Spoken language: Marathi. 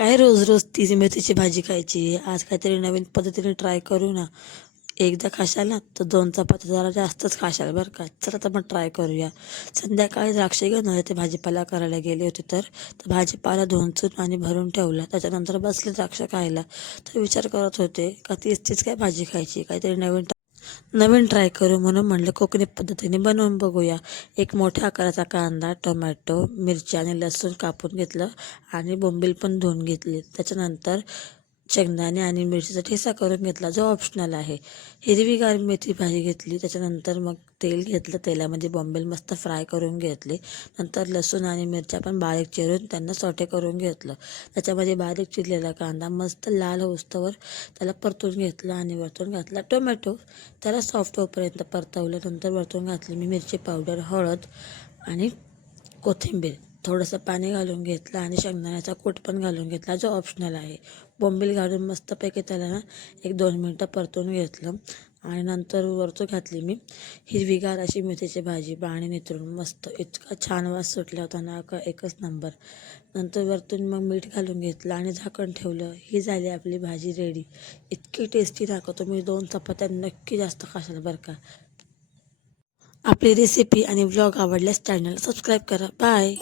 काय रोज रोज ती मेथीची भाजी खायची. आज काहीतरी नवीन पद्धतीने ट्राय करू ना. एकदा खाशाल ना तर 2 चपात्या जरा जास्तच खाशाल बरं का. चला तर मग ट्राय करूया. संध्याकाळी द्राक्षे घेऊन आले ते भाजीपाला करायला गेले होते तर भाजीपाला धुवून चून आणि भरून ठेवला. त्याच्यानंतर बसले द्राक्ष खायला. तर विचार करत होते का तीच तीच काय भाजी खायची, काहीतरी नवीन ट्राय करू म्हणून म्हणलं कोकणी पद्धतीने बनवून बघूया. एक मोठ्या आकाराचा कांदा, टोमॅटो, मिरची आणि लसूण कापून घेतलं आणि बोंबील पण धुवून घेतले. त्याच्यानंतर शेंगदाणे आणि मिरचीचा ठेचा करून घेतला जो ऑप्शनल आहे. हिरवीगार मेथी भाजी घेतली. त्याच्यानंतर मग तेल घेतलं. तेलामध्ये बोंबील मस्त फ्राय करून घेतले. नंतर लसूण आणि मिरच्या पण बारीक चिरून त्यांना सॉटे करून घेतलं. त्याच्यामध्ये बारीक चिरलेला कांदा मस्त लाल होईस्तोवर त्याला परतून घेतला आणि वरतून घातला टोमॅटो. त्याला सॉफ्ट होईपर्यंत परतवलं. नंतर वरतून घातली मी मिरची पावडर, हळद आणि कोथिंबीर. थोडंसं पाणी घालून घेतलं आणि शेंगदाण्याचा कूट पण घालून घेतला जो ऑप्शनल आहे. बोंबील घालून मस्तपैकी त्याला ना 1-2 मिनटं परतून घेतलं आणि नंतर वरतून घातली मी हिरवीगार अशी मेथीची भाजी पाणी निथळून. मस्त इतका छान वास सुटला होता ना का एकच नंबर. नंतर वरतून मग मीठ घालून घेतलं आणि झाकण ठेवलं. ही झाली आपली भाजी रेडी. इतकी टेस्टी लागत. तुम्ही 2 चपात्या नक्की जास्त खाशाल बरं का. आपली रेसिपी आणि व्लॉग आवडल्यास चॅनल सबस्क्राईब करा. बाय.